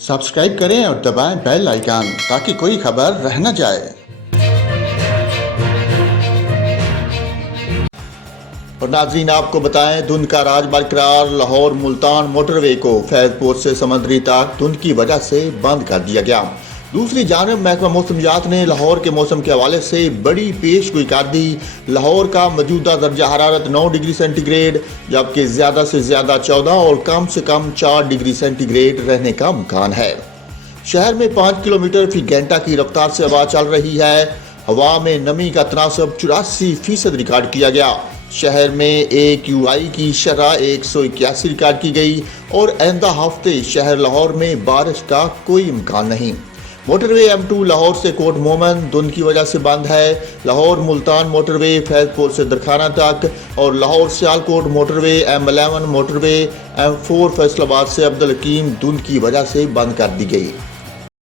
Subscribe करें और दबाएं बेल आइकन ताकि कोई खबर रह न जाए। और नाज़रीन, आपको बताएं, धुंध का राज बरकरार। लाहौर मुल्तान मोटरवे को फैज़पुर से समंदरी तक धुंध की वजह से बंद कर दिया गया। दूसरी जानब महकमा मौसमियात ने लाहौर के मौसम के हवाले से बड़ी पेशगोई कर दी। लाहौर का मौजूदा दर्जा हरारत 9 डिग्री सेंटीग्रेड, जबकि ज़्यादा से ज़्यादा 14 और कम से कम 4 डिग्री सेंटीग्रेड रहने का इम्कान है। शहर में 5 किलोमीटर फी घंटा की रफ्तार से हवा चल रही है। हवा में नमी का तनासब 84% रिकॉर्ड किया गया। शहर में AQI की शरह 181 रिकॉर्ड की गई और आइंदा हफ्ते शहर लाहौर में बारिश का कोई इम्कान नहीं। मोटरवे M2 लाहौर से कोट मोमन धुंध की वजह से बंद है। लाहौर मुल्तान मोटरवे फैज़पुर से दरखाना तक और Lahore Sialkot motorway M11 motorway M4 Faisalabad से अब्दुल हकीम धुंध की वजह से बंद कर दी गई।